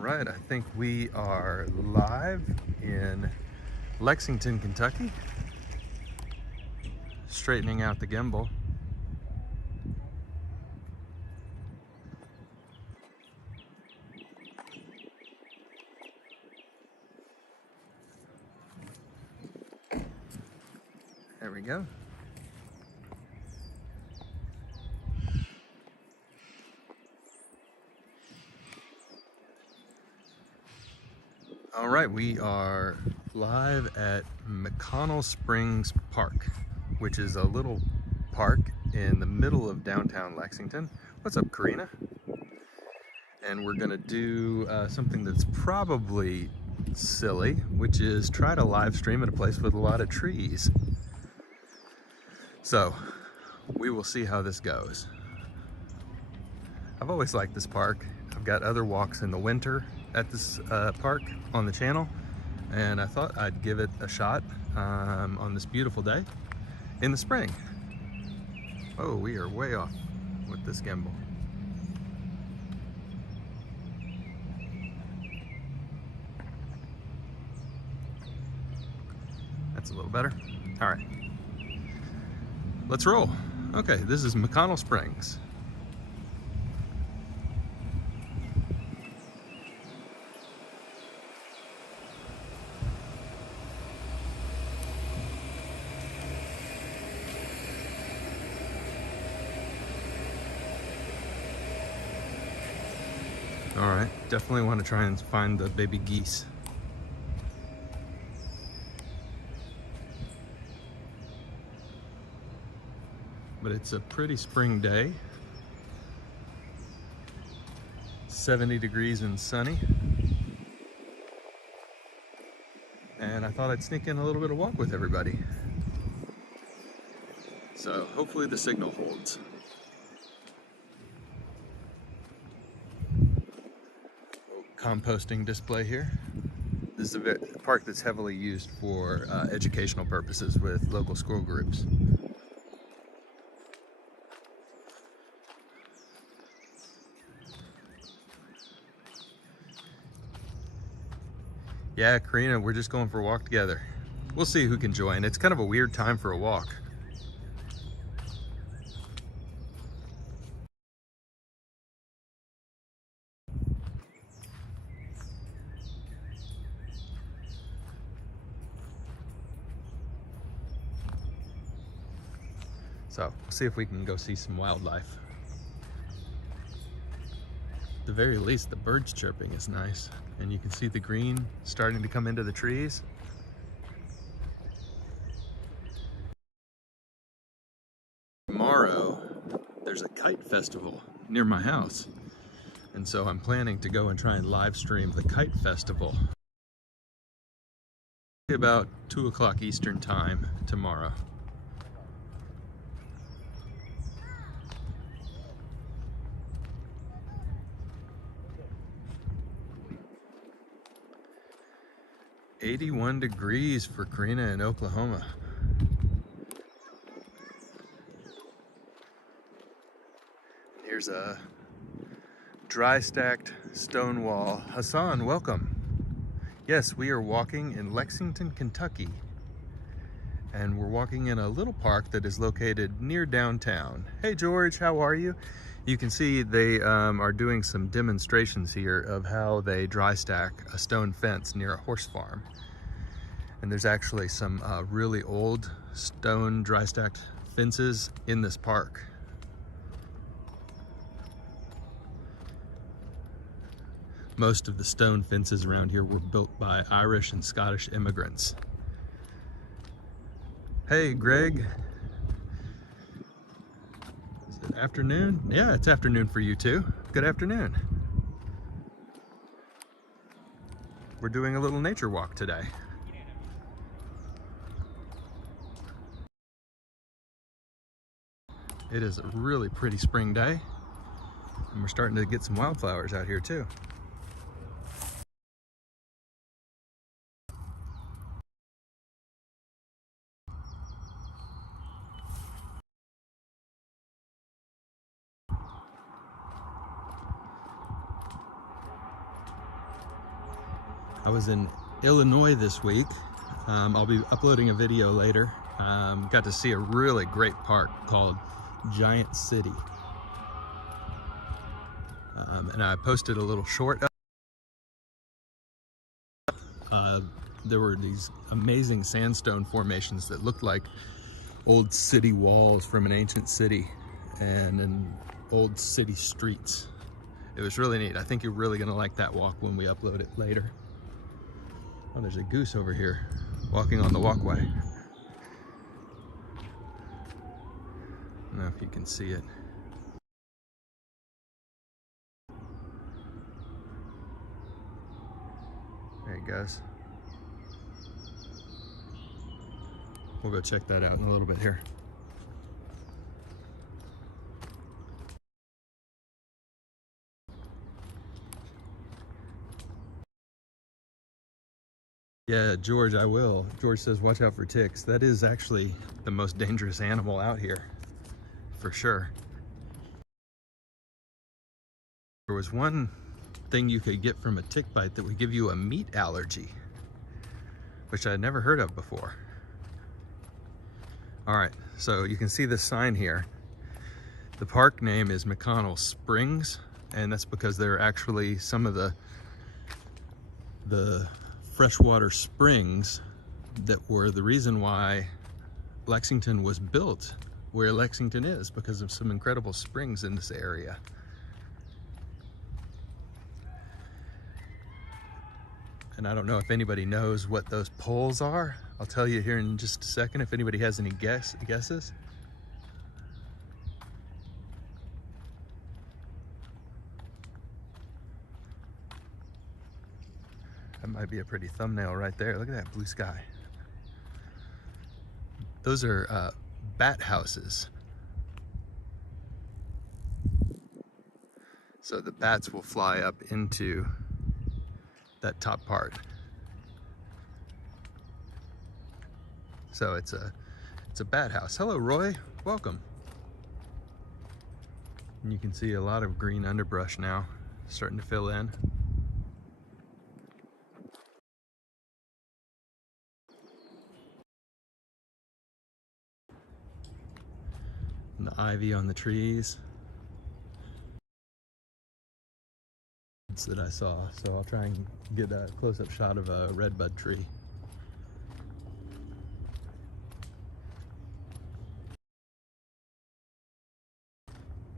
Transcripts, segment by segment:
right, I think we are live in Lexington, Kentucky, straightening out the gimbal. There we go. All right, we are live at Mcconnell Springs Park, which is a little park in the middle of downtown Lexington. What's up, Karina? And we're gonna do something that's probably silly, which is try to live stream at a place with a lot of trees. So we will see how this goes. I've always liked this park. I've got other walks in the winter at this park on the channel, and I thought I'd give it a shot on this beautiful day in the spring. Oh, we are way off with this gimbal. That's a little better. All right, let's roll. Okay, this is Mcconnell Springs. All right, definitely want to try and find the baby geese. But it's a pretty spring day. 70 degrees and sunny. And I thought I'd sneak in a little bit of walk with everybody. So hopefully the signal holds. Composting display here. This is a park that's heavily used for educational purposes with local school groups. Yeah, Karina, we're just going for a walk together. We'll see who can join. It's kind of a weird time for a walk. So we'll see if we can go see some wildlife. At the very least, the birds chirping is nice. And you can see the green starting to come into the trees. Tomorrow, there's a kite festival near my house. And so I'm planning to go and try and live stream the kite festival. About 2 o'clock Eastern time tomorrow. "81 degrees for Karina in Oklahoma." Here's a dry stacked stone wall. Hassan, welcome. Yes, we are walking in Lexington, Kentucky. And we're walking in a little park that is located near downtown. Hey George, how are you? You can see they are doing some demonstrations here of how they dry stack a stone fence near a horse farm. And there's actually some really old stone dry stacked fences in this park. Most of the stone fences around here were built by Irish and Scottish immigrants. Hey Greg. Is it afternoon? Yeah, it's afternoon for you too. Good afternoon. We're doing a little nature walk today. It is a really pretty spring day, and we're starting to get some wildflowers out here too. I was in Illinois this week. I'll be uploading a video later. Got to see a really great park called Giant City. And I posted a little short. There were these amazing sandstone formations that looked like old city walls from an ancient city and old city streets. It was really neat. I think you're really gonna like that walk when we upload it later. Oh, there's a goose over here walking on the walkway. I don't know if you can see it. There he goes. We'll go check that out in a little bit here. Yeah, George, I will. George says, watch out for ticks. That is actually the most dangerous animal out here, for sure. There was one thing you could get from a tick bite that would give you a meat allergy, which I had never heard of before. All right, so you can see this sign here. The park name is Mcconnell Springs, and that's because they're actually some of the freshwater springs that were the reason why Lexington was built where Lexington is, because of some incredible springs in this area. And I don't know if anybody knows what those poles are. I'll tell you here in just a second if anybody has any guesses. That might be a pretty thumbnail right there. Look at that blue sky. Those are bat houses. So the bats will fly up into that top part. So it's a bat house. Hello, Roy. Welcome. And you can see a lot of green underbrush now starting to fill in. And the ivy on the trees that I saw. So I'll try and get a close-up shot of a redbud tree.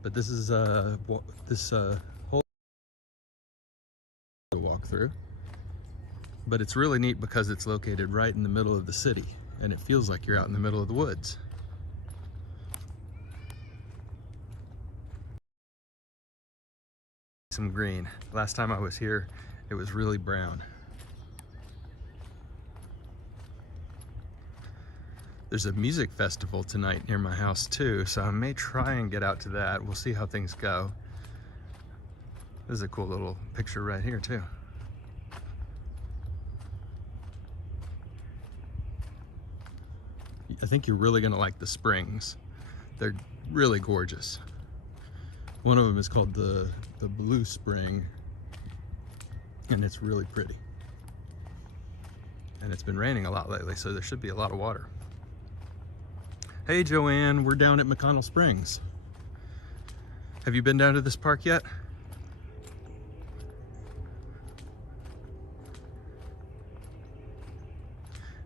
But this is whole walk through. But it's really neat because it's located right in the middle of the city, and it feels like you're out in the middle of the woods. Some green. Last time I was here, it was really brown. There's a music festival tonight near my house too, so I may try and get out to that. We'll see how things go. This is a cool little picture right here too. I think you're really gonna like the springs. They're really gorgeous. One of them is called the Blue Spring, and it's really pretty. And it's been raining a lot lately, so there should be a lot of water. Hey Joanne, we're down at Mcconnell Springs. Have you been down to this park yet?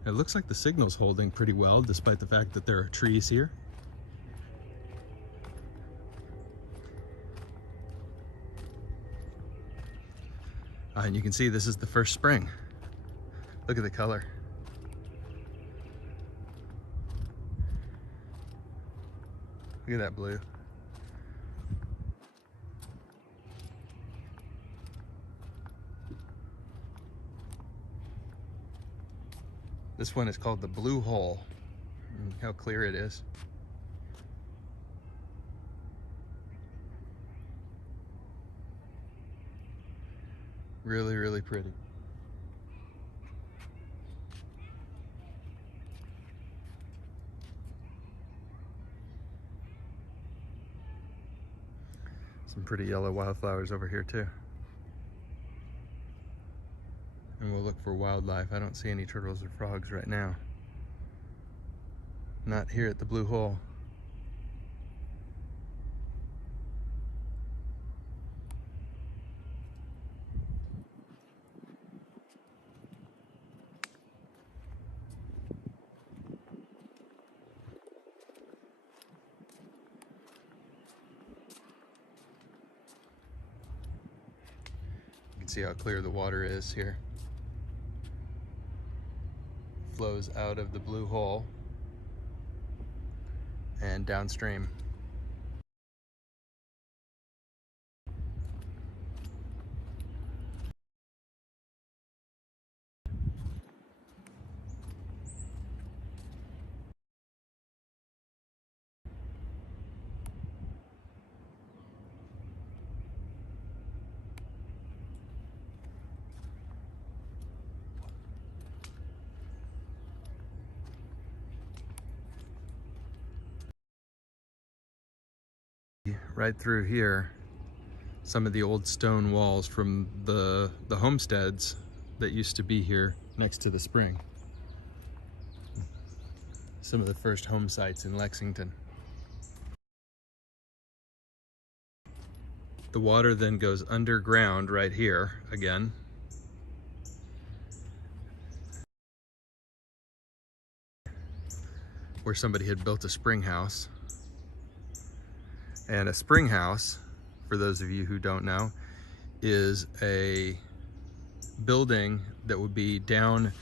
It looks like the signal's holding pretty well, despite the fact that there are trees here. And you can see this is the first spring. Look at the color. Look at that blue. This one is called the Blue Hole. Look how clear it is. Really, really pretty. Some pretty yellow wildflowers over here too. And we'll look for wildlife. I don't see any turtles or frogs right now. Not here at the Blue Hole. You can see how clear the water is here. Flows out of the Blue Hole and downstream. Right through here, some of the old stone walls from the homesteads that used to be here next to the spring. Some of the first home sites in Lexington. The water then goes underground right here again. Where somebody had built a spring house. And a spring house, for those of you who don't know, is a building that would be down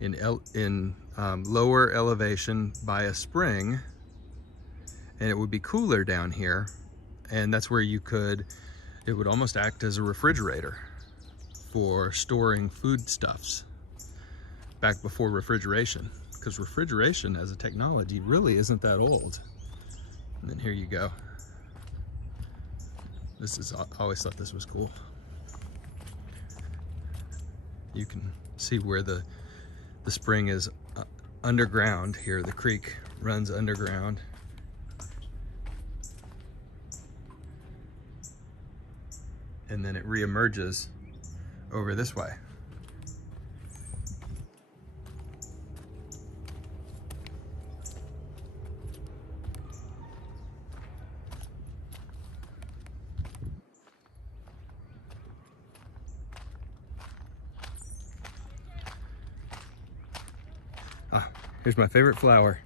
in lower elevation by a spring, and it would be cooler down here, and that's where you could, it would almost act as a refrigerator for storing foodstuffs back before refrigeration, because refrigeration as a technology really isn't that old. And then here you go. I always thought this was cool. You can see where the spring is underground here. The creek runs underground. And then it reemerges over this way. Here's my favorite flower.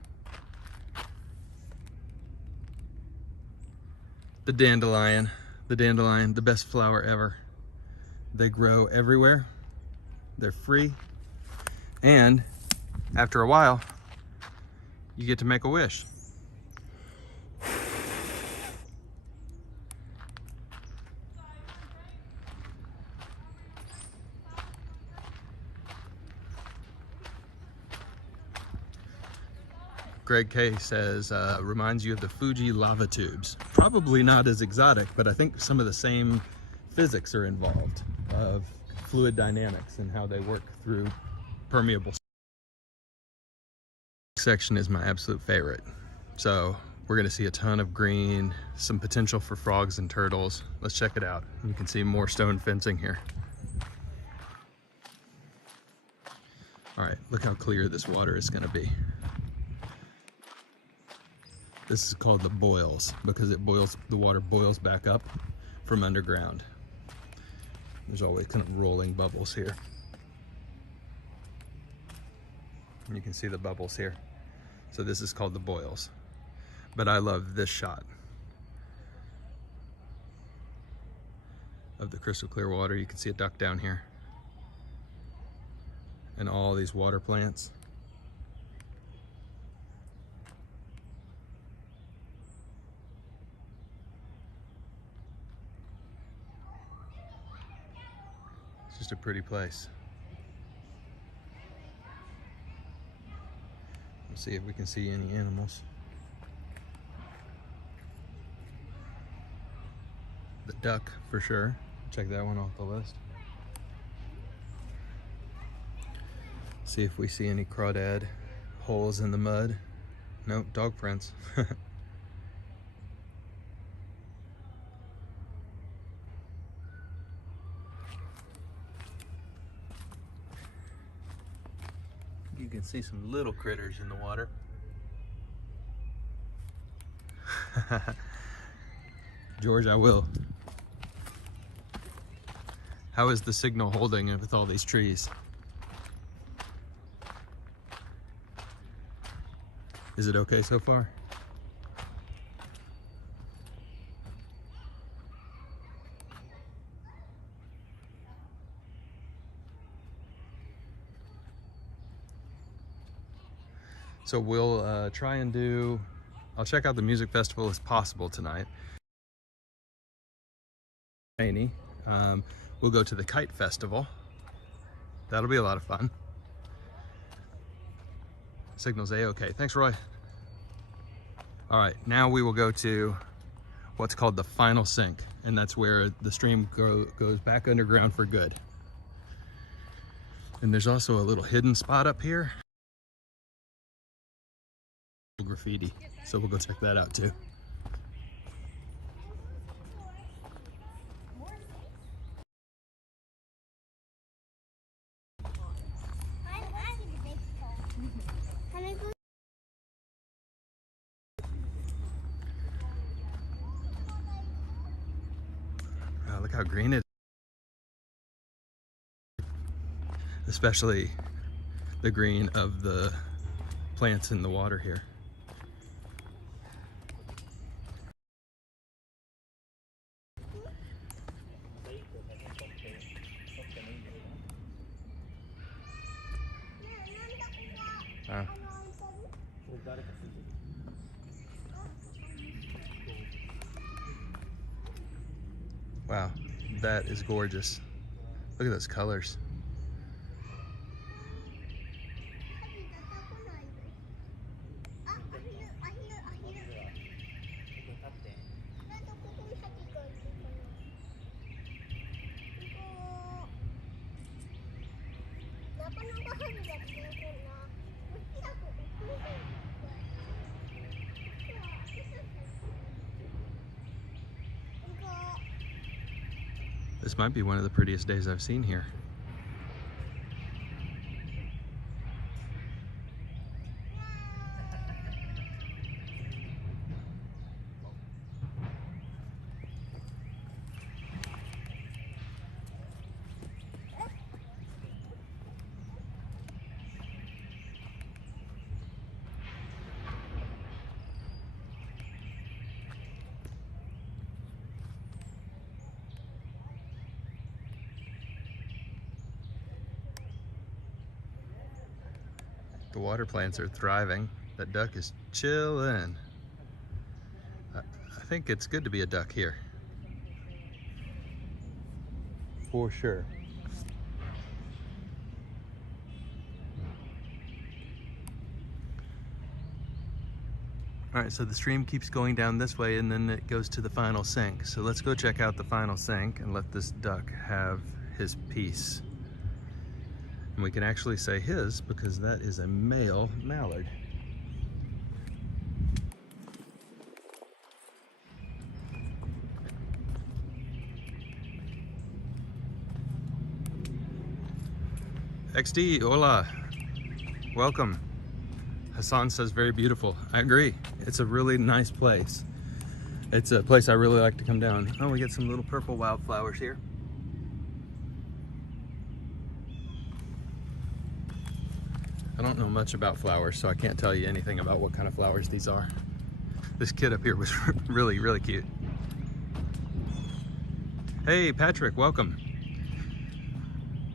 The dandelion. The dandelion, the best flower ever. They grow everywhere. They're free. And after a while, you get to make a wish. Greg K says, reminds you of the Fuji lava tubes. Probably not as exotic, but I think some of the same physics are involved of fluid dynamics and how they work through permeable. This section is my absolute favorite. So we're gonna see a ton of green, some potential for frogs and turtles. Let's check it out. You can see more stone fencing here. All right, look how clear this water is gonna be. This is called the boils because it boils, the water boils back up from underground. There's always kind of rolling bubbles here. And you can see the bubbles here. So this is called the boils. But I love this shot of the crystal clear water. You can see a duck down here. And all these water plants. Just a pretty place. Let's see if we can see any animals. The duck, for sure. Check that one off the list. See if we see any crawdad holes in the mud. Nope, dog prints. you can see some little critters in the water. George, I will. How is the signal holding with all these trees? Is it okay so far? So we'll try and do, I'll check out the music festival as possible tonight. Rainy. We'll go to the kite festival. That'll be a lot of fun. Signal's A-okay. Thanks, Roy. All right, now we will go to what's called the final sink, and that's where the stream goes back underground for good. And there's also a little hidden spot up here. Graffiti, so we'll go check that out too. Wow, look how green it is. Especially the green of the plants in the water here. Wow, that is gorgeous. Look at those colors. This might be one of the prettiest days I've seen here. The water plants are thriving. That duck is chillin'. I think it's good to be a duck here. For sure. All right, so the stream keeps going down this way and then it goes to the final sink. So let's go check out the final sink and let this duck have his piece. And we can actually say his because that is a male mallard. XD, hola, welcome. Hassan says very beautiful. I agree. It's a really nice place. It's a place I really like to come down. Oh, we get some little purple wildflowers here. I don't know much about flowers, so I can't tell you anything about what kind of flowers these are. This kid up here was really, really cute. Hey, Patrick, welcome.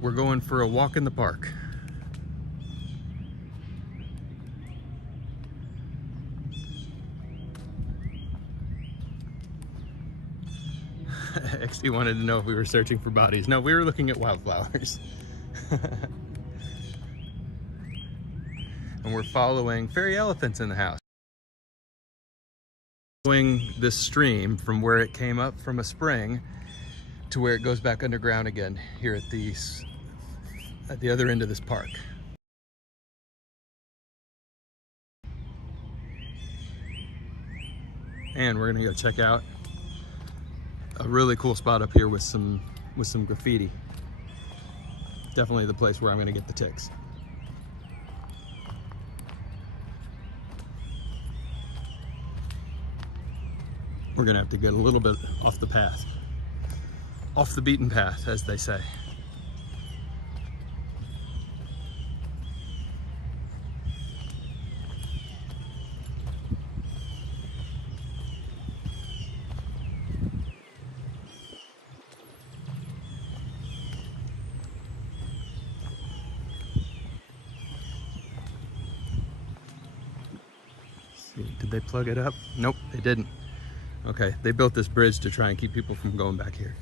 We're going for a walk in the park. XD wanted to know if we were searching for bodies. No, we were looking at wildflowers. And we're following fairy elephants in the house. Following this stream from where it came up from a spring to where it goes back underground again here at the other end of this park. And we're gonna go check out a really cool spot up here with some graffiti. Definitely the place where I'm gonna get the ticks. we're gonna have to get a little bit off the path. Off the beaten path, as they say. Did they plug it up? Nope, they didn't. Okay, they built this bridge to try and keep people from going back here,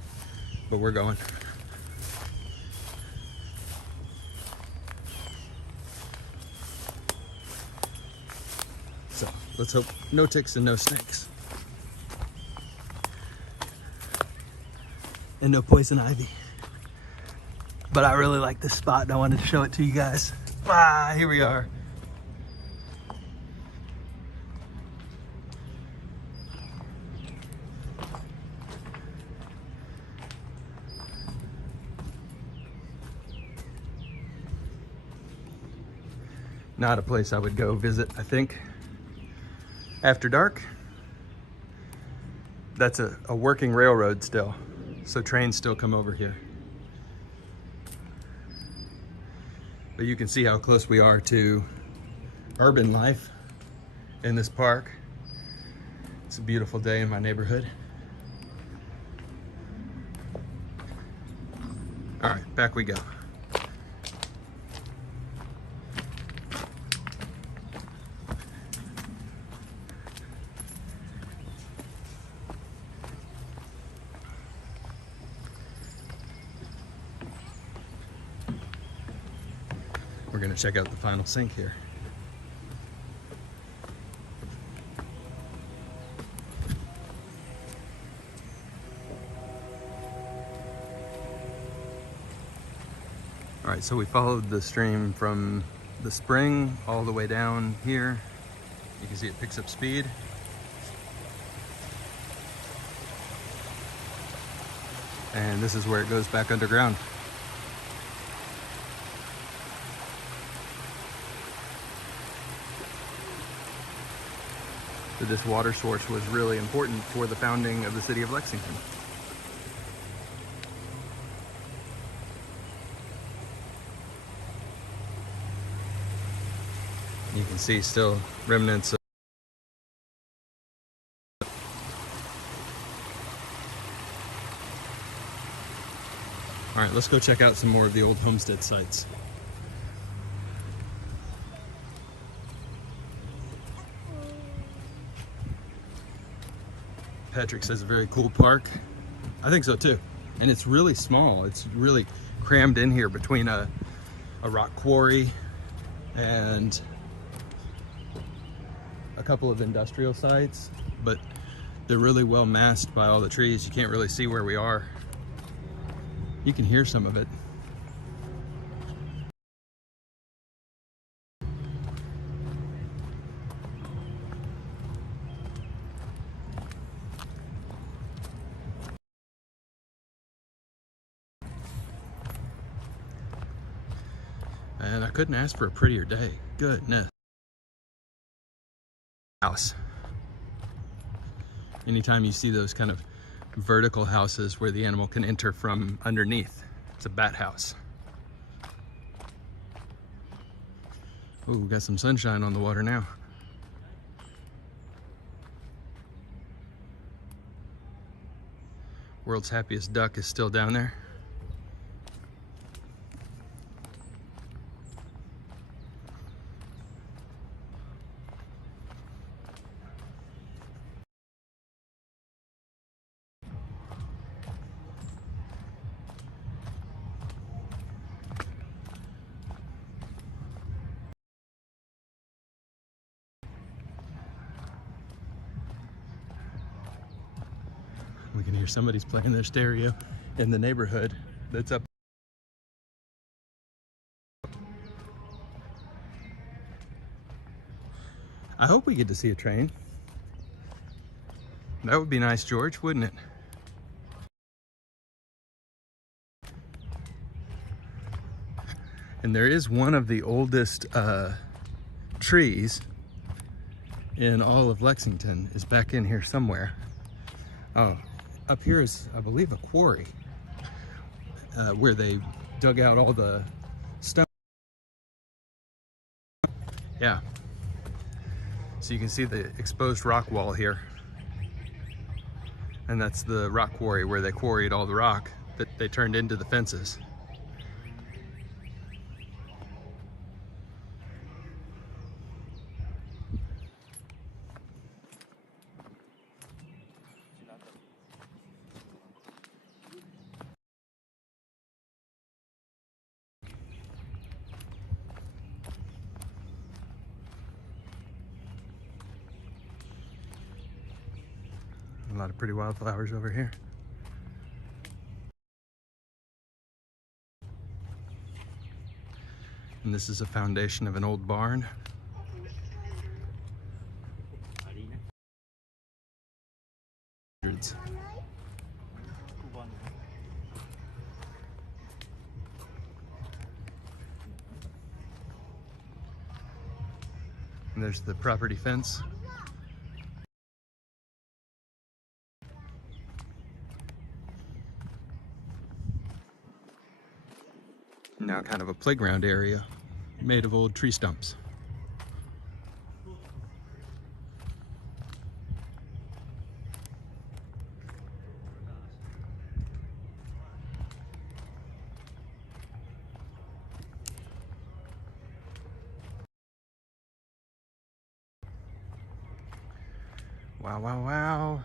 but we're going. So let's hope no ticks and no snakes. And no poison ivy. But I really like this spot and I wanted to show it to you guys. Ah, here we are. Not a place I would go visit, I think, after dark. That's a working railroad still, so trains still come over here. But you can see how close we are to urban life in this park. It's a beautiful day in my neighborhood. All right, back we go. We're gonna check out the final sink here. All right, so we followed the stream from the spring all the way down here. You can see it picks up speed. And this is where it goes back underground. So this water source was really important for the founding of the city of Lexington. You can see still remnants of all right, let's go check out some more of the old homestead sites. Patrick says a very cool park. I think so too. And it's really small. It's really crammed in here between a rock quarry and a couple of industrial sites, but they're really well masked by all the trees. You can't really see where we are. You can hear some of it. And I couldn't ask for a prettier day. Goodness. House. Anytime you see those kind of vertical houses where the animal can enter from underneath, it's a bat house. Ooh, we got some sunshine on the water now. World's happiest duck is still down there. We can hear somebody's playing their stereo in the neighborhood that's up. I hope we get to see a train. That would be nice, George, wouldn't it? And there is one of the oldest trees in all of Lexington is back in here somewhere. Oh, up here is, I believe, a quarry where they dug out all the stone. Yeah. So you can see the exposed rock wall here. And that's the rock quarry where they quarried all the rock that they turned into the fences. A lot of pretty wildflowers over here. And this is a foundation of an old barn. Hundreds. And there's the property fence. Now kind of a playground area made of old tree stumps. Wow, wow, wow.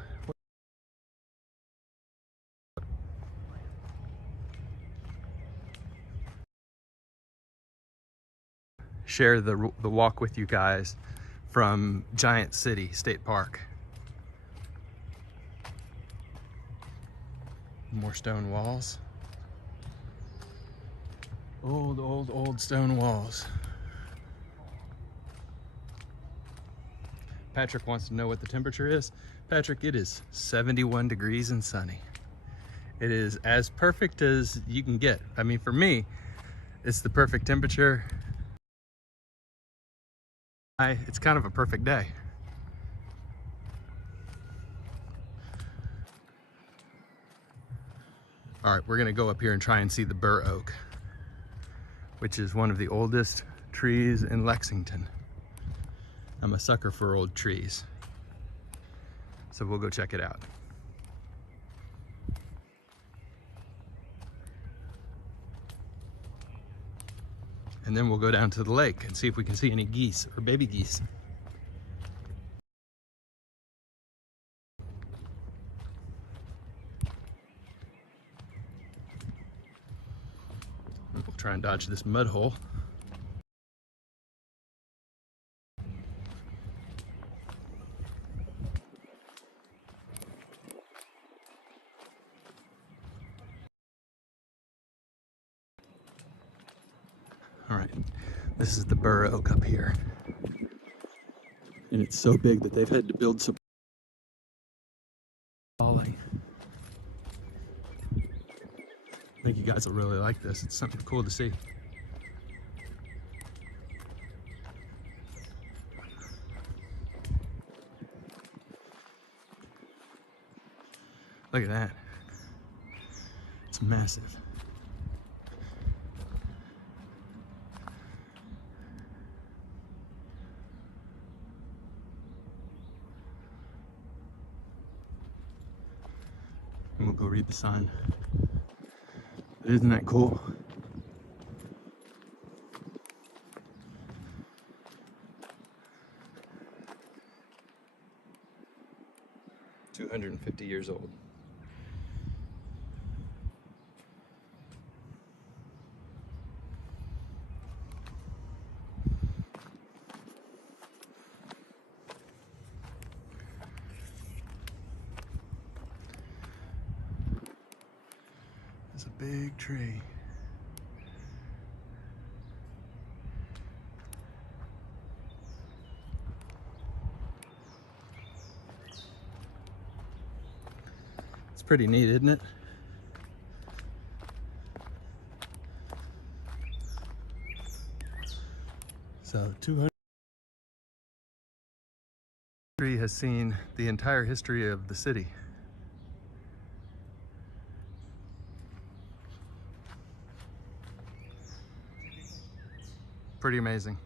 Share the walk with you guys from Giant City State Park. More stone walls. Old stone walls. Patrick wants to know what the temperature is. Patrick, it is 71 degrees and sunny. It is as perfect as you can get. I mean, for me, it's the perfect temperature. It's kind of a perfect day. All right, we're gonna go up here and try and see the Burr Oak, which is one of the oldest trees in Lexington. I'm a sucker for old trees, so we'll go check it out. And then we'll go down to the lake and see if we can see any geese or baby geese. And we'll try and dodge this mud hole. All right, this is the Burr Oak up here. And it's so big that they've had to build some falling. I think you guys will really like this. It's something cool to see. Look at that. It's massive. And we'll go read the sign. But isn't that cool? "250 years old." It's a big tree. It's pretty neat, isn't it? So 200 tree has seen the entire history of the city. pretty amazing.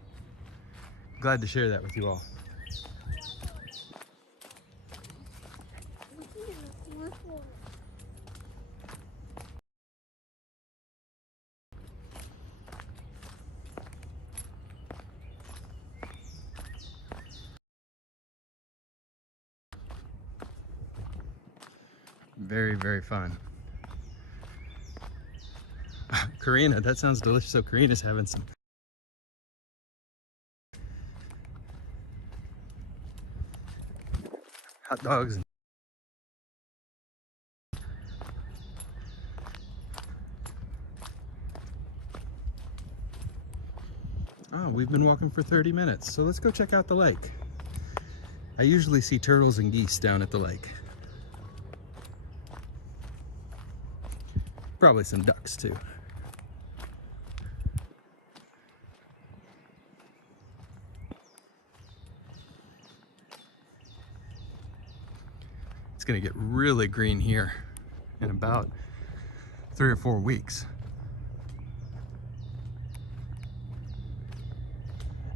Glad to share that with you all. Very, very fun. Karina, that sounds delicious. So Karina's having some hot dogs. Oh, we've been walking for 30 minutes, so let's go check out the lake. I usually see turtles and geese down at the lake. Probably some ducks too. It's gonna get really green here in about 3 or 4 weeks.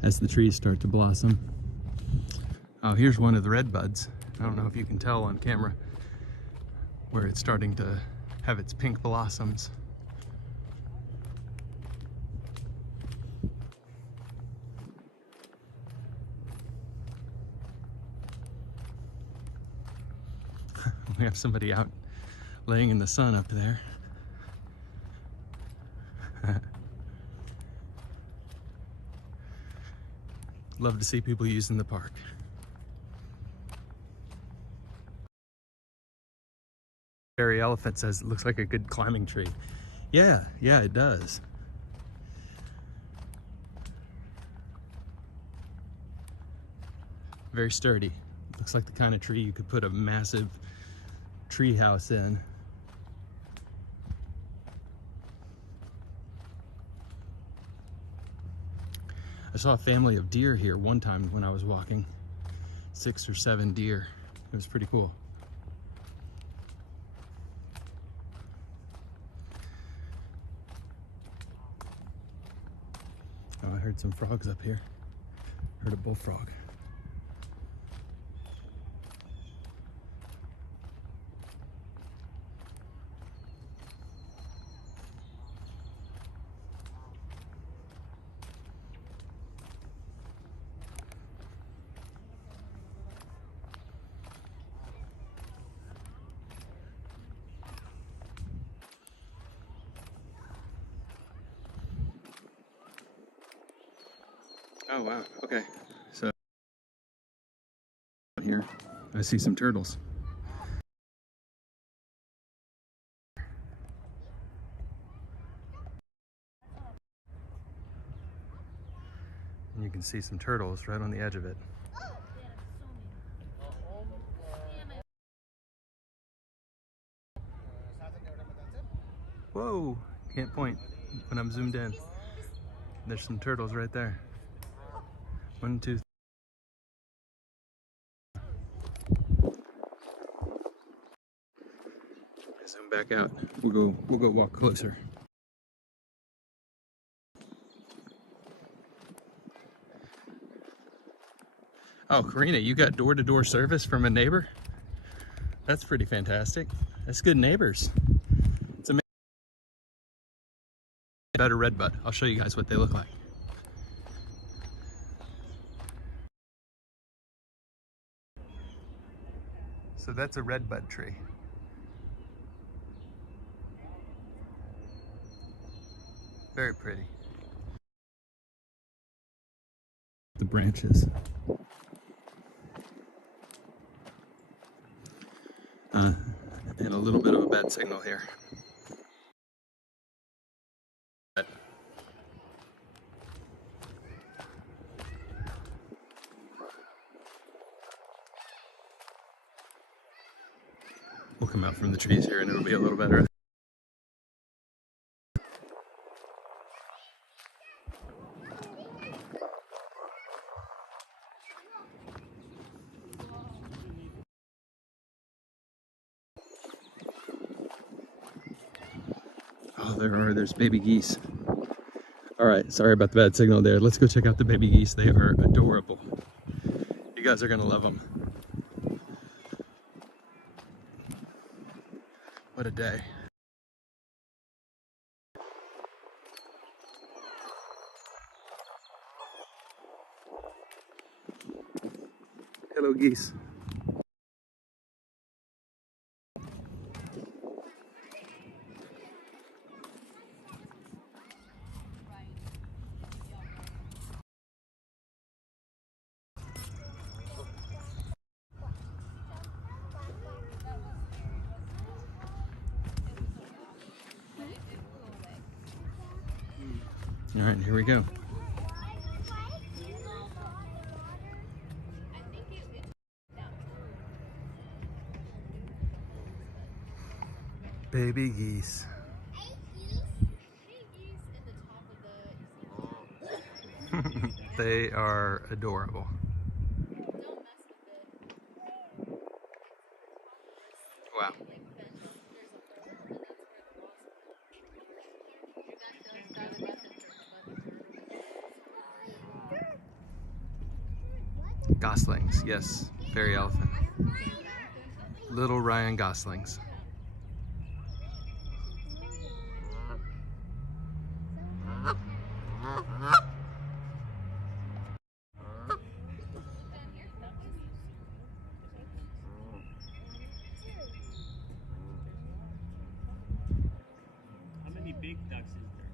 As the trees start to blossom. Oh, here's one of the red buds. I don't know if you can tell on camera where it's starting to have its pink blossoms. We have somebody out laying in the sun up there. Love to see people using the park. Fairy elephant says it looks like a good climbing tree. Yeah, it does. Very sturdy. Looks like the kind of tree you could put a massive tree house in. I saw a family of deer here one time when I was walking. 6 or 7 deer. It was pretty cool. Oh, I heard some frogs up here. Heard a bullfrog. Oh wow, okay. So here I see some turtles. And you can see some turtles right on the edge of it. Whoa, can't point when I'm zoomed in. There's some turtles right there. 1, 2, 3. Zoom back out. We'll go walk closer. Oh, Karina, you got door-to-door service from a neighbor? That's pretty fantastic. That's good neighbors. It's amazing. Better redbud. I'll show you guys what they look like. So that's a redbud tree. Very pretty. The branches. And a little bit of a bad signal here. We'll come out from the trees here and it'll be a little better. Oh, there's baby geese. All right, sorry about the bad signal there. Let's go check out the baby geese. They are adorable. You guys are gonna love them. What a day. Hello, geese. All right, here we go. Baby geese. They are adorable. Wow. Goslings, yes, fairy elephant. Little Ryan goslings. How many big ducks is there?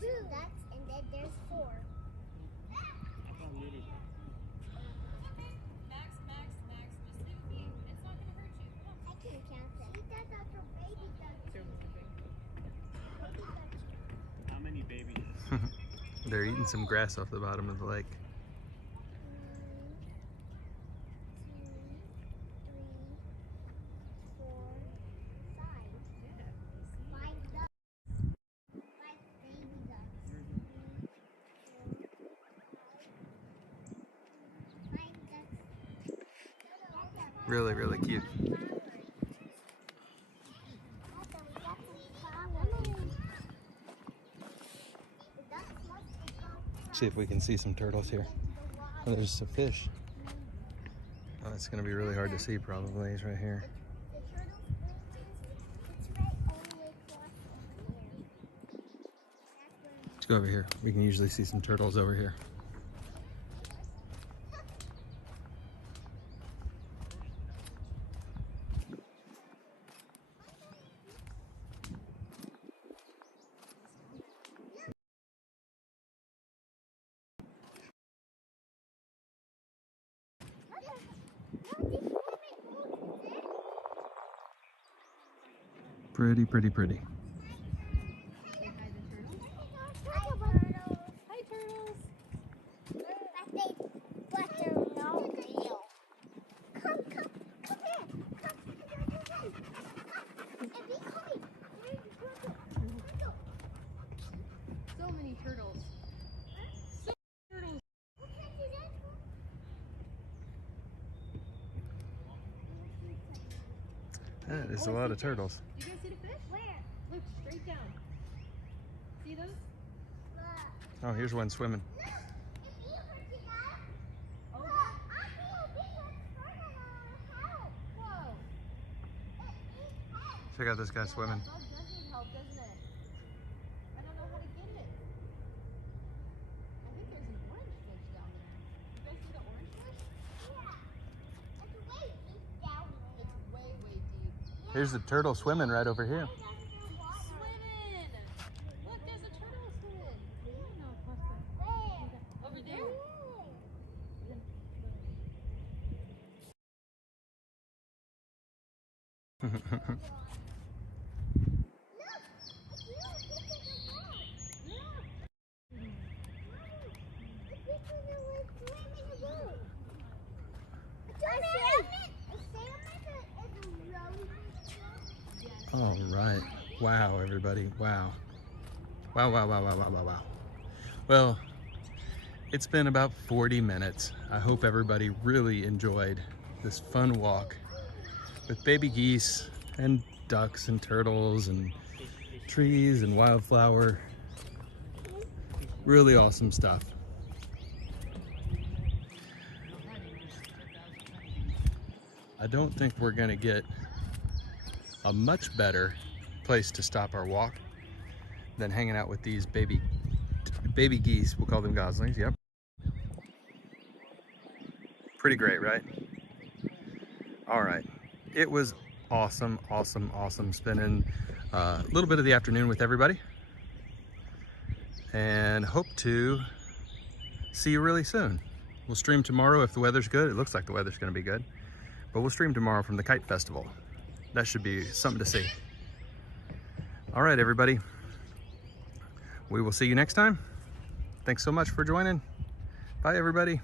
2 ducks, and then there's 4. How about little ducks? Max, just sit with me. It's not gonna hurt you. Come I can count them. That's also baby ducks. How many babies? They're eating some grass off the bottom of the lake. 1, 2, 3, 4, 5. 5 ducks. 5 baby ducks. 5 ducks. Really, really cute. See if we can see some turtles here. Oh, there's a fish. Oh, it's gonna be really hard to see probably. He's right here. Let's go over here. We can usually see some turtles over here. Pretty, pretty, pretty. Hi, turtles. But they're no deal. Come here. Come. And be quiet. So many turtles. That is a lot of turtles. You guys see the fish? Where? Look straight down. See those? Oh, here's one swimming. Oh, whoa. Check out this guy swimming. That does need help, doesn't it? I don't know how to get it. I think there's an orange fish down there. You guys see the orange fish? It's way deep down there. It's way, way deep. Here's the turtle swimming right over here. Swimming! Look, there's a turtle swimming. Over there. All right. Wow, everybody. Wow. Wow. Well, it's been about 40 minutes. I hope everybody really enjoyed this fun walk with baby geese and ducks and turtles and trees and wildflower. Really awesome stuff. I don't think we're gonna get a much better place to stop our walk than hanging out with these baby geese. We'll call them goslings, yep. Pretty great, right? All right, it was awesome, awesome, awesome spending a little bit of the afternoon with everybody, and hope to see you really soon. We'll stream tomorrow if the weather's good. It looks like the weather's gonna be good, but we'll stream tomorrow from the Kite Festival. That should be something to see. All right, everybody. We will see you next time. Thanks so much for joining. Bye, everybody.